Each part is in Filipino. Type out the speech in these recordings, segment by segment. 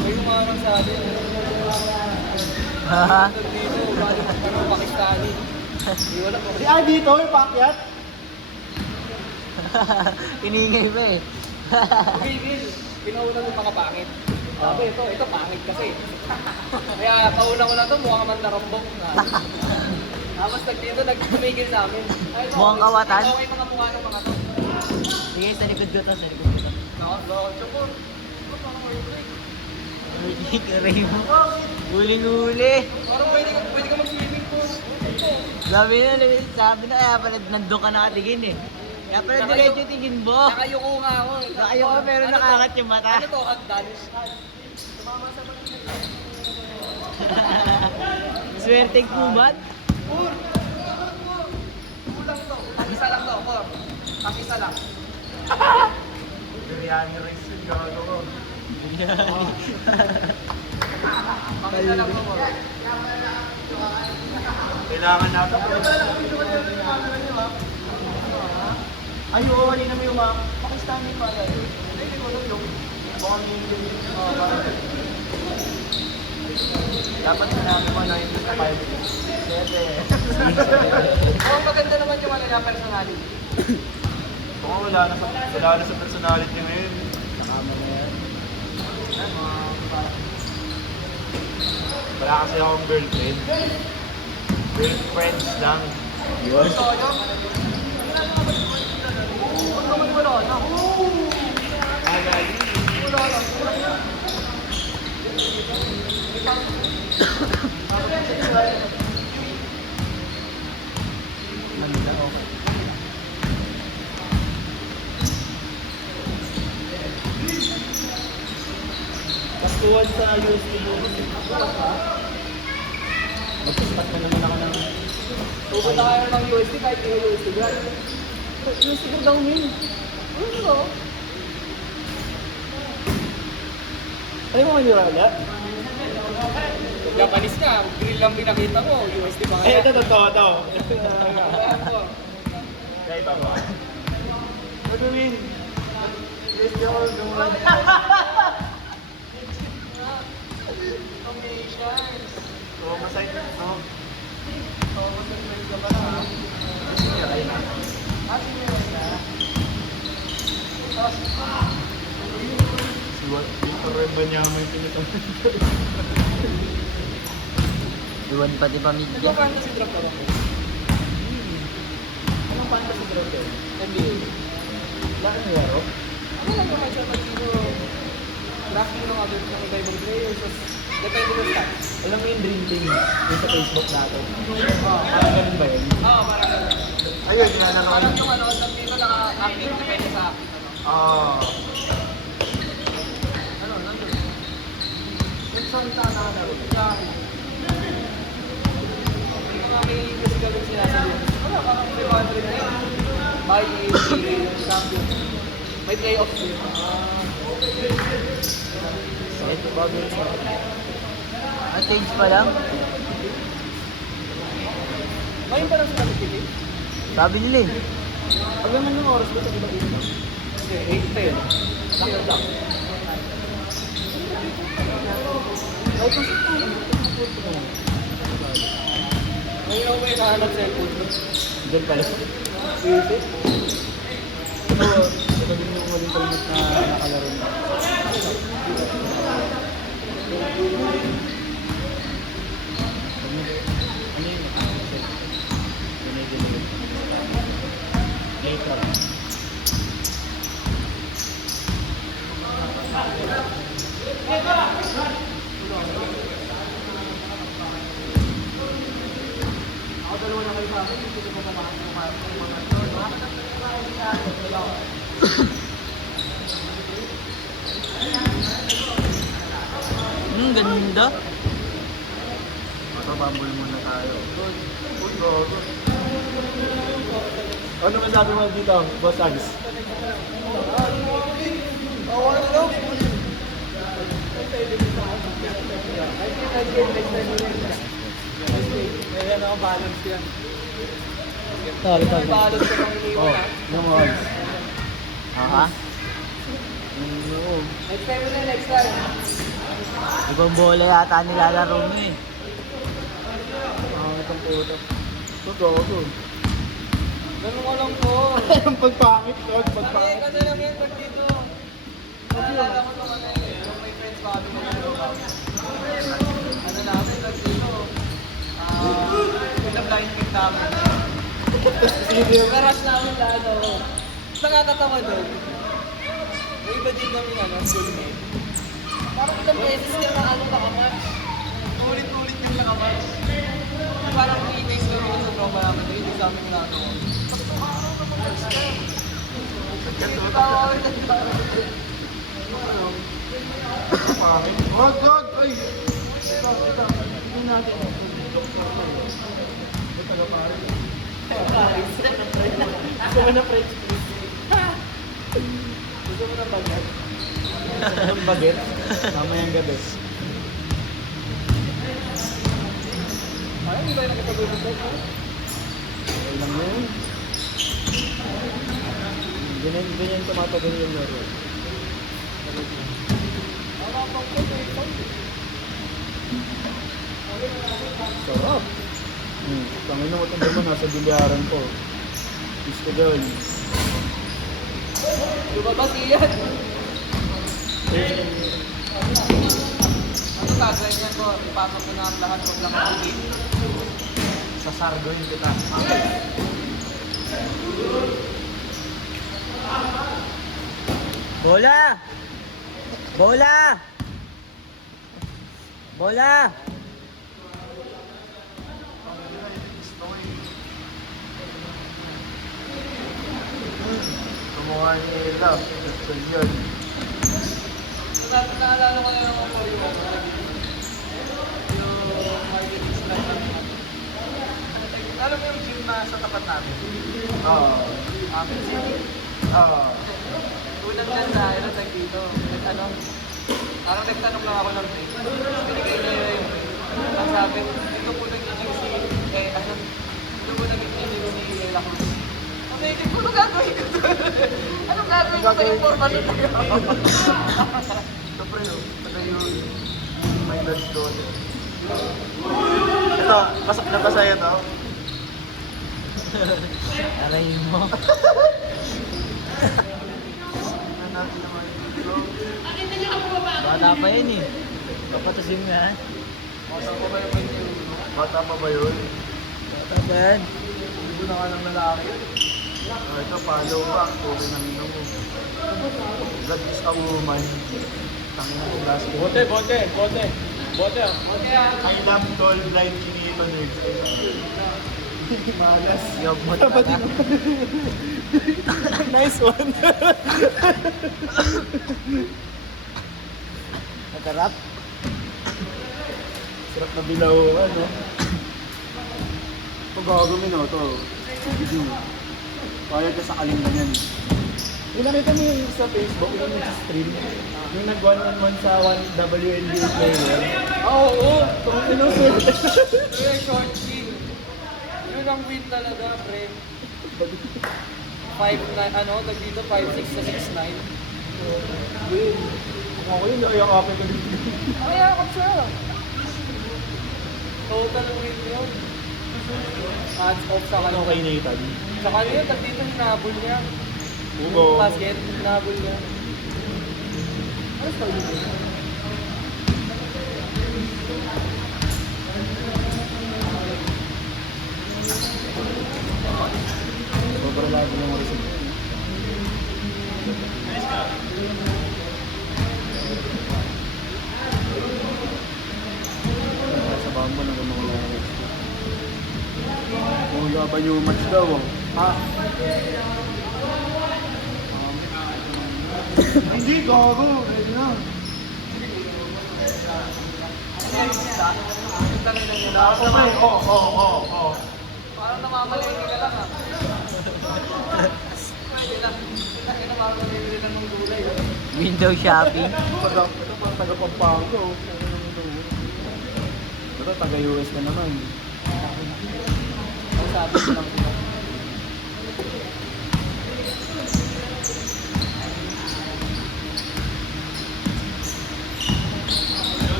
May umarang sa atin. Haha. Dito, galing Pakistani. Di wala po. Dito, yung pakyat. Iningay pa eh. Gil, pinaulan ng mga pangit. Sabi, ito pangit kasi. Kaya pauna ko na ito, mukhang mandarambok na. Tapos nagtumigil sa amin. Ay, ito, Mukhang kawatan? Okay mga mukha ng mga to. Sige, sa likod ko to, sa likod ko to. Chupon. Ray mo. Huling-huli. Parang pwede ka mag-swimming pool. Sabi na, kaya pala nandun ka nakatingin eh. Kaya pala diretso tingin mo. Nakayuko nga ako. Nakayuko pero Ano to? nakakat yung mata. Ano to? Hagdan? Sumama sa Swerteng kumat. Pur! Kulang to. Isa lang to, Pur. Isa lang. Biryani rice yung gago ko. Isa lang to, Pur. Kailangan natin. Ay, oo, kanina may Pakistani pa yan. Hindi ko alam yung dapat sanabi mo na yung sa 5 minutes. Oh, maganda naman yung ano niya, personality. Oo, wala na sa personality ngayon. Nakama na yan. Wala kasi akong girlfriend. Girlfriends lang. Yun. Gusto ko nyo? Huwag naman wala na. Wala na. Manila, okay. Pastuwan sa USB mo. Magpaspat na naman ako ng... Pupunta kayo ng USD kahit hindi USD. USD ko daw min. Ano? Ano mo maniwala? Japanese ka, grill lang pinakita mo, USD pa Eh, kaya. ito totoo daw. Ayan po. Kaya ito ba? Ano min? USB ako gawin. Combinations. Oo, masay. Oo. Masag-break ka pala ha. Ay na. Senior na. Tapos, Yung karemba niya may pinitang. Iwan pati pamilya. nagpa-fantasy drop ka ba? Anong fantasy drop yun? NBA. Lahat ng laro? Ano lang naman siya pag dito drafting ng other ng iba-ibang players. Depende sa stats. Alam mo yung dream team yung sa Facebook natin? Parang ganun ba yun? Oo, parang ganun. Ayun, ginanakalan. Parang itong ano, dito naka-active depende sa akin. Oo. Ano, nandun. Yung saan ka nakalaro? Sa akin. Yung mga may kasi gagawin sinasabi. Wala, parang 500 na yun. By champion. May playoffs din. Ito ba, Bilso? Change pa lang? Ngayon pa lang sila nagpipil. Sabi nila eh. Pag naman yung oras ba sa iba dito? Kasi 8-10. Lakad lang. Kahit kung ngayon ako may nahanap cellphone. Diyan pala. Easy. Oo, ito din yung walang kalmot na nakalaro na. Ano yun? Gini-gini. Later. Ako dalawa na kayo sa akin. Hindi ko pa makakita. Ganda. Papabul muna tayo. Ano masabi mo dito, Boss Ags? Ayan ako, balance yan. Sorry, May balance ka ng iniwan Oh, ha. yung odds. Aha. Oo. Next time na, next time. Ibang bola yata nilalaro mo eh. Pangit ang puto. Totoo to. Ganun ko lang po. Ang pagpangit, Lord. Ano Pagpangit. kasi lang yan pag dito. Naalala ko nung ano eh, yung may friends pa kami na ano namin, pag dito, yung blind pick namin. Garage namin lahat ako. Nakakatawa doon. May iba din kami schoolmate. Parang ilang beses ka na nakamatch. Ulit-ulit yung nakamatch. Parang teammates na rin sa trauma namin. Hindi sa amin na ano. Pangit. Oh, God! Ay! Ito. Tingnan natin. Ito na pare. Gusto mo na French kiss? Gusto mo na baget? Gusto mo baget? Mamayang gabi. Ay, hindi ba yung nakipag-ulit ko? Okay lang yun. Ganyan tumatagal yung laro. Sarap. Tangin mo itong naman nasa bilyaran ko. Kiss ko doon. Lumabas iyan. Ano gagawin niya ko? Ipasok ko na ang lahat ng lang ang team. Sa sargoin kita. Bola! Bola! Bola! Kumuha niya ila. Gusto yun. Naalala ko yung yung market is lang namin. Alam mo yung gym na sa tapat namin? Oo. Amin City. Oo. Unang ganda, dito. Ano? Parang nagtanong lang ako ng break. Binigay niya yung ang sabi, dito po nag-gym si dito po nag-gym si La Cruz. Hindi ko ano gagawin ko doon? Anong gagawin ko sa information na yun? Siyempre no, taga yun. May blood doon. Ito, pasok na ba sa'yo to? Arayin mo. Ano natin naman dito? Bata pa yun eh. Papatasin mo yan. Masang ko ba yung video? Bata pa ba yun? Bata pa yan. Hindi ko na nga ng lalaki yun. Ito, follow back. Okay na nino mo. God is a woman. Tangin na kong last Bote. Bote. Okay ah. I love tall, blind, chinito, nerds. Malas. Yob mo talaga. Nice one. Natarap. Sarap na bilaw, ano? Ito gagawin mo, ito. Video. Kaya ka sa kalingan yan. Yung nakita mo yung sa Facebook, yung nag-stream, yung nag-1-on-1 sa 1 WNBA player. Oo. Kung sinuswerte. Yung short king. Yun ang win talaga, pre. 5'9", dito 5'6" sa 6'9". Win. Ako yun, ayakapin ko dito. Ay, akap siya. Total win yun. Hands off sa Ano kay Nathan? Sa kanya, dito hinabol niya. Ugo. Basket, hinabol niya. Ano sa ulit yun? Sobrang lagi yung mga result. Sa bamba ng mga laro. Wala ba yung match daw? Ha? Hindi, gago. Ready na. Yung tanina niya na. Oo. Parang namamalengke ka lang ah. Pwede lang. Kasi namamalengke lang ng gulay. Window shopping. Ito parang taga-Pampanga. Ito taga-US na naman. Ang sabi ko lang nila.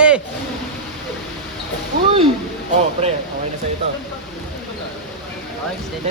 Sige! Uy! Oh, pre, okay na sa ito. Okay, stay